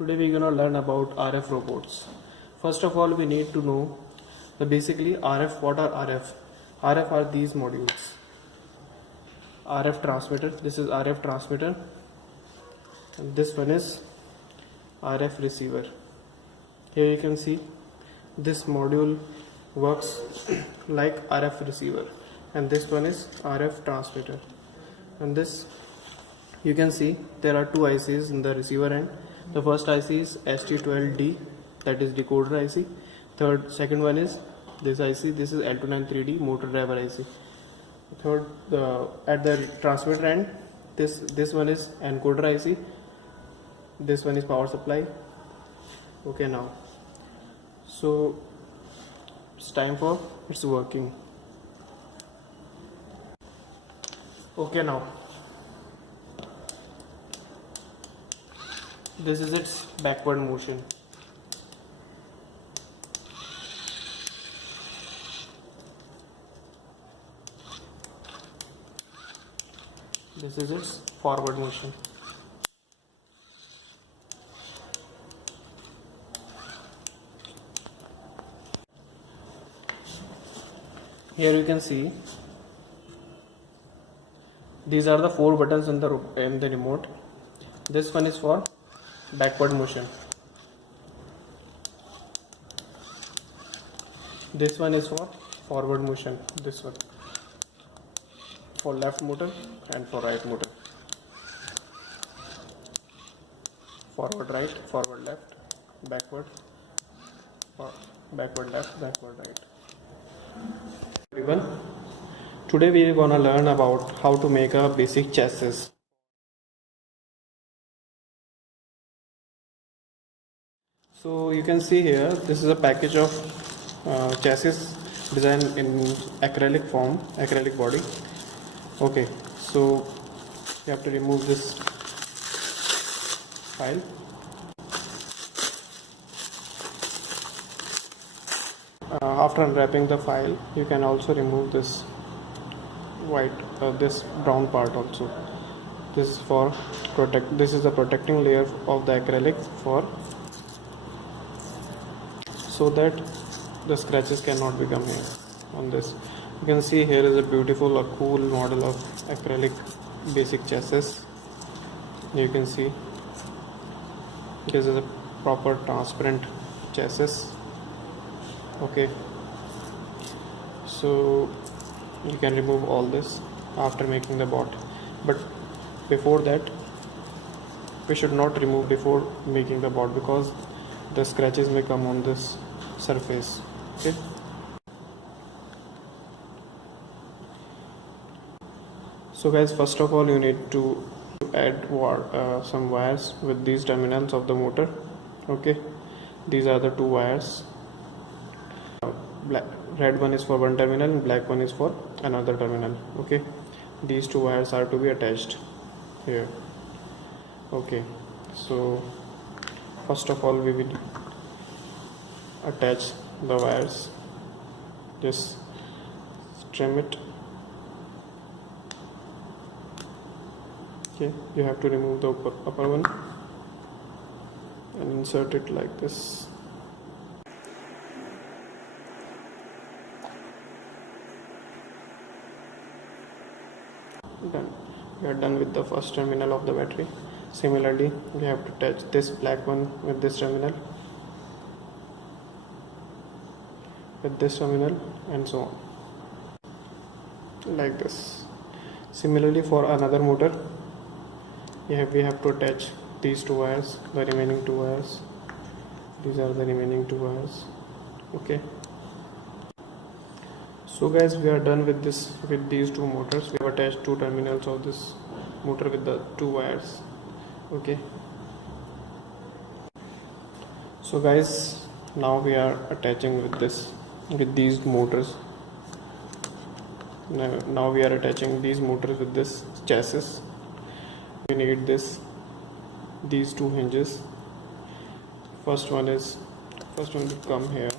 Today we're gonna learn about RF robots. First of all, we need to know the basically RF. What are RF? RF are these modules. RF transmitter. This is RF transmitter, and this one is RF receiver. Here you can see this module works like RF receiver, and this one is RF transmitter. And this you can see there are two ICs in the receiver end. The first IC is ST12D, that is decoder IC. Second one is this IC. This is L293D motor driver IC. Third, at the transmitter end, this one is encoder IC. This one is power supply. Okay, now so it's time for it's working. Okay, now this is its backward motion. This is its forward motion. Here you can see these are the 4 buttons in the remote. This one is for backward motion. This one is for forward motion. This one for left motor and for right motor. Forward right, forward left, backward, backward left, backward right. Everyone, today we are gonna learn about how to make a basic chassis. So you can see here, this is a package of chassis designed in acrylic form, acrylic body. Okay, so you have to remove this file. After unwrapping the file, you can also remove this this brown part also. This is for protect. This is the protecting layer of the acrylic so that the scratches cannot become here on this. You can see here is a beautiful or cool model of acrylic basic chassis. You can see this is a proper transparent chassis. Okay, so you can remove all this after making the board, but before that we should not remove before making the board because the scratches may come on this surface. Okay, so guys, first of all you need to add some wires with these terminals of the motor. Okay, these are the 2 wires. Red one is for one terminal and black one is for another terminal. Okay, these 2 wires are to be attached here. Okay, so first of all we will attach the wires. Just trim it. Okay, you have to remove the upper one and insert it like this. Done. We are done with the first terminal of the battery. Similarly, we have to attach this black one with this terminal, and so on, like this. Similarly, for another motor, we have to attach these 2 wires, the remaining 2 wires. These are the remaining 2 wires. Okay. So guys, we are done with these 2 motors. We have attached 2 terminals of this motor with the 2 wires. Okay, so guys, now we are attaching with these motors. Now we are attaching these motors with this chassis. We need these 2 hinges. First one will come here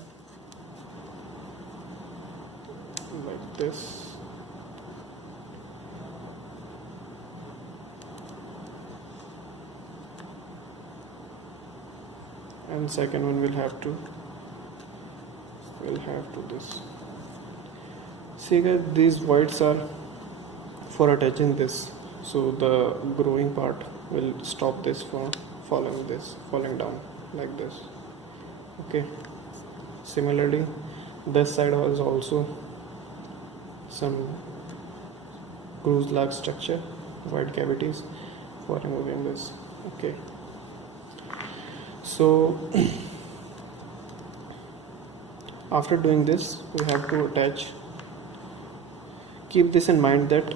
like this. and second one will have to this. See guys, these whites are for attaching this, so the growing part will stop this from falling down like this. Okay, similarly this side was also some groove-like structure, white cavities for removing this. Okay, so after doing this we have to attach. Keep this in mind that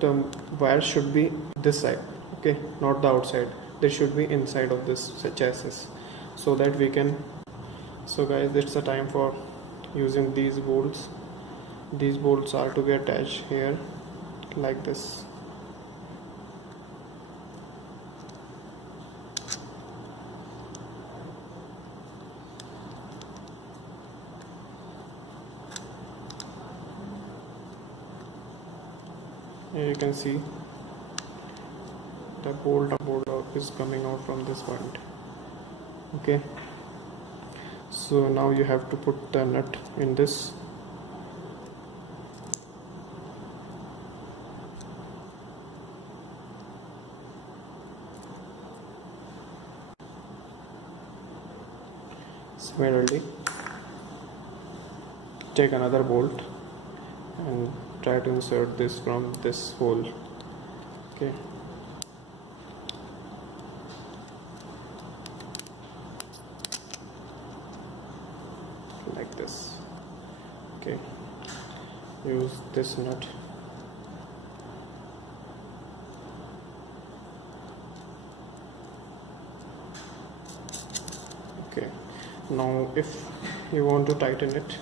the wire should be this side, okay, not the outside. They should be inside of this chassis, so that we can. So guys, it's the time for using these bolts. These bolts are to be attached here like this. Here you can see the bolt is coming out from this point. Okay, so now you have to put the nut in this. Similarly, take another bolt and try to insert this from this hole. Okay, like this. Okay, use this nut. Okay, now if you want to tighten it,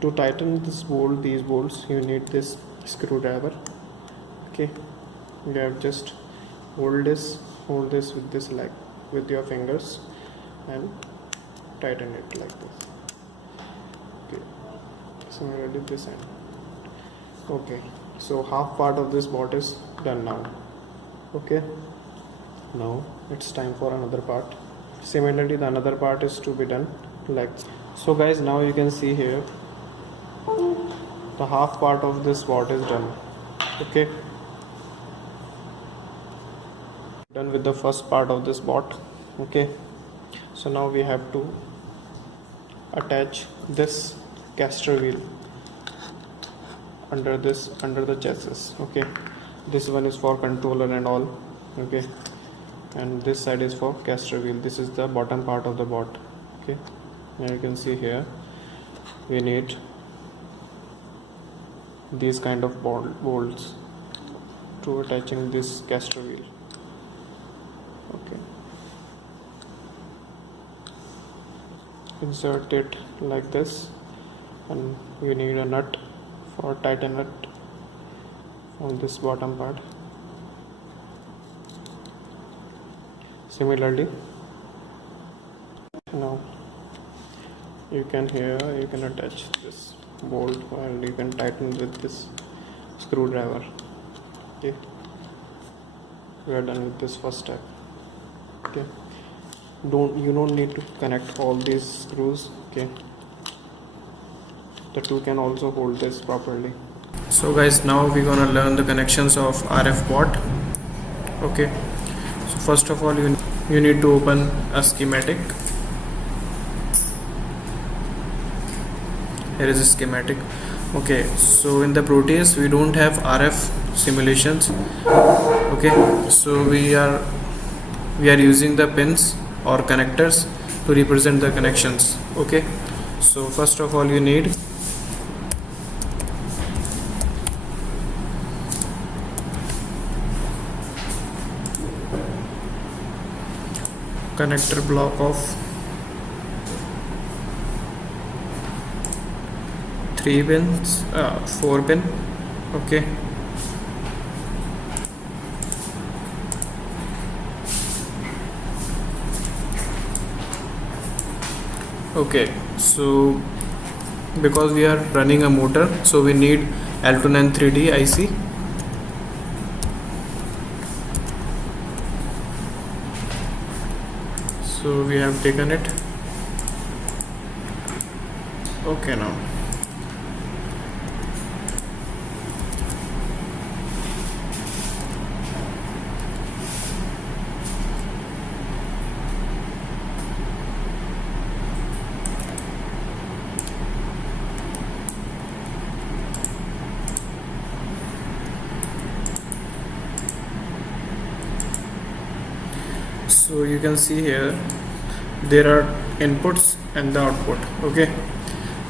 to tighten these bolts, you need this screwdriver. Okay, you have just hold this with this, like with your fingers, and tighten it like this. Okay, similarly this end. Okay, so half part of this bolt is done now. Okay, now it's time for another part. Similarly, the another part is to be done like so. Guys, now you can see here the half part of this bolt is done. Okay, done with the first part of this bolt. Okay, so now we have to attach this caster wheel under the chassis. Okay, this one is for controller and all. Okay, and this side is for caster wheel. This is the bottom part of the bolt. Okay, now you can see here we need these kind of bolts to attaching this caster wheel. Okay, insert it like this, and we need a nut for tighten nut on this bottom part. Similarly, now you can attach this bolt, and you can tighten with this screwdriver. Okay, we are done with this first step. Okay, you don't need to connect all these screws. Okay, the two can also hold this properly. So guys, now we're gonna learn the connections of RF board. Okay, so first of all you need to open a schematic. Here is a schematic. Okay, so in the Proteus we don't have RF simulations. Okay, so we are using the pins or connectors to represent the connections. Okay, so first of all you need connector block of 3 pins, 4 pin. Okay, okay, so because we are running a motor, so we need L293D IC. So we have taken it. Okay, now so you can see here there are inputs and the output. Okay,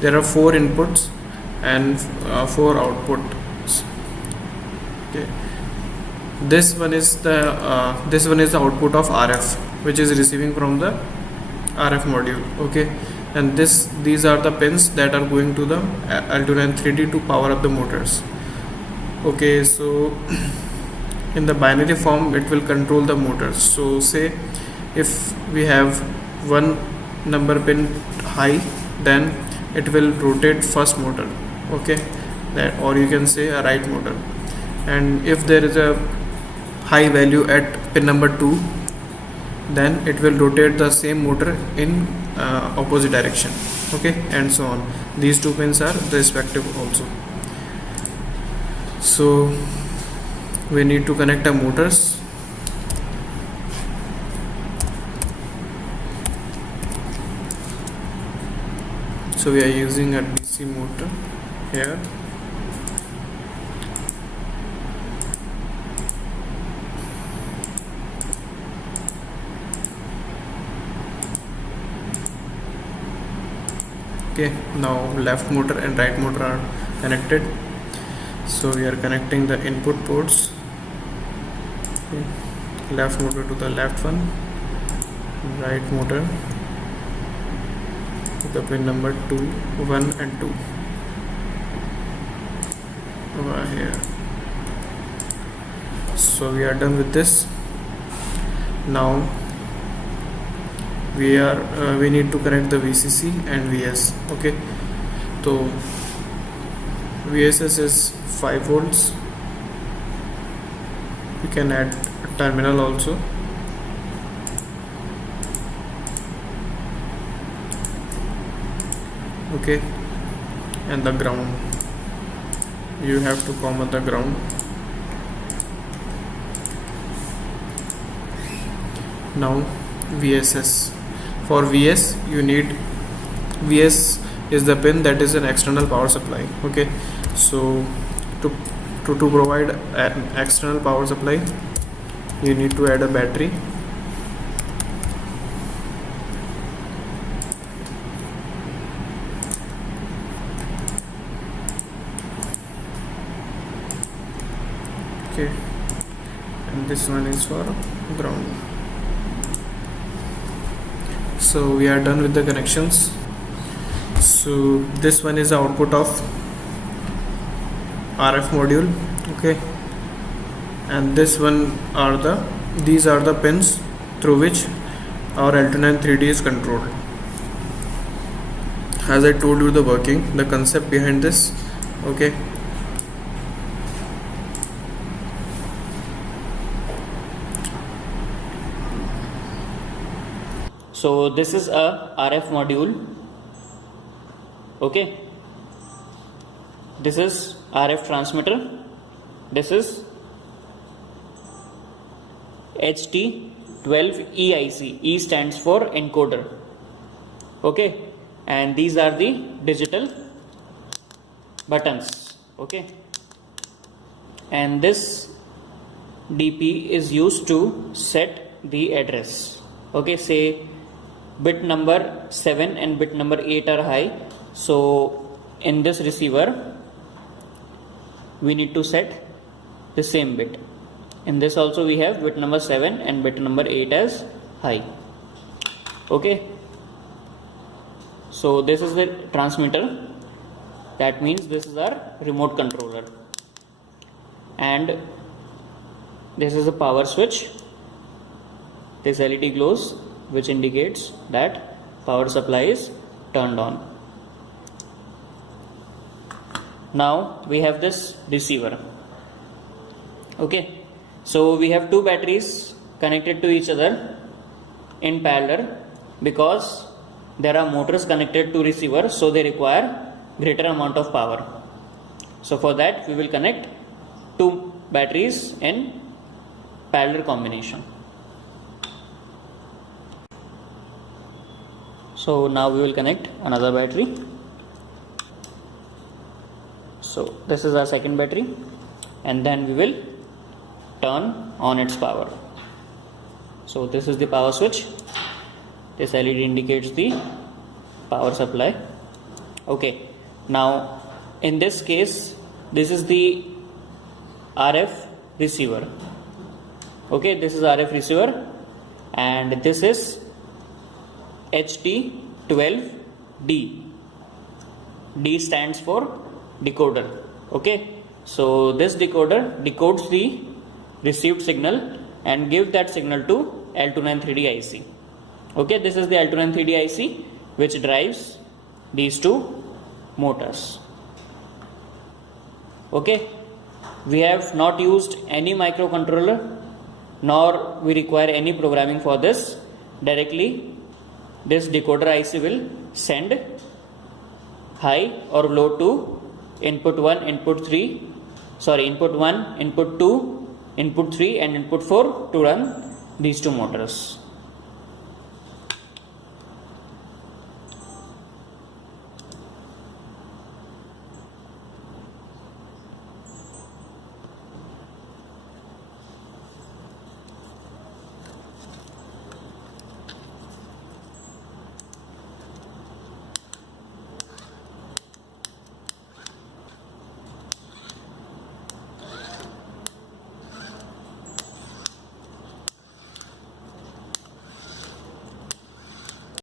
there are 4 inputs and 4 outputs. Okay, this one is the output of RF, which is receiving from the RF module. Okay, and these are the pins that are going to the Arduino 3D to power up the motors. Okay, so in the binary form it will control the motors. So say if we have one number pin high, then it will rotate first motor. Okay, that, or you can say a right motor. And if there is a high value at pin number 2, then it will rotate the same motor in opposite direction. Okay, and so on. These 2 pins are respective also. So we need to connect the motors. So we are using a DC motor here. Okay, now left motor and right motor are connected. So we are connecting the input ports. Okay. Left motor to the left one, right motor to the pin number 2, 1 and 2 over here. So we are done with this. Now we need to connect the VCC and VS. Okay, so VSS is 5 volts. You can add a terminal also. Okay, and the ground, you have to common the ground. Now VSS, for VS you need, VS is the pin that is an external power supply. Okay, so to provide an external power supply, you need to add a battery. Okay, and this one is for ground. So we are done with the connections. So this one is the output of RF module. Okay, and this one are these are the pins through which our Arduino 3D is controlled. As I told you the working, the concept behind this. Okay, so this is a RF module. Okay, this is RF transmitter. This is HT12EIC. E stands for encoder. Okay, and these are the digital buttons. Okay, and this DP is used to set the address. Okay, say bit number 7 and bit number 8 are high, so in this receiver we need to set the same bit. In this also we have bit number 7 and bit number 8 as high. Okay, so this is the transmitter, that means this is our remote controller, and this is the power switch. This LED glows, which indicates that power supply is turned on. Now we have this receiver. Okay, so we have 2 batteries connected to each other. in parallel because there are motors connected to receiver, so they require greater amount of power. So for that we will connect two batteries in parallel combination. So now we will connect another battery. So this is our second battery, and then we will turn on its power. So this is the power switch. This LED indicates the power supply. Okay, now in this case this is the RF receiver. Okay, this is RF receiver, and this is HT12D. D stands for decoder. Okay, so this decoder decodes the received signal and give that signal to L293D IC. Okay, this is the L293D IC which drives these two motors. Okay, we have not used any microcontroller, nor we require any programming for this. Directly this decoder IC will send high or low to input 1, input 3, input 1, input 2, input 3 and input 4 to run these two motors.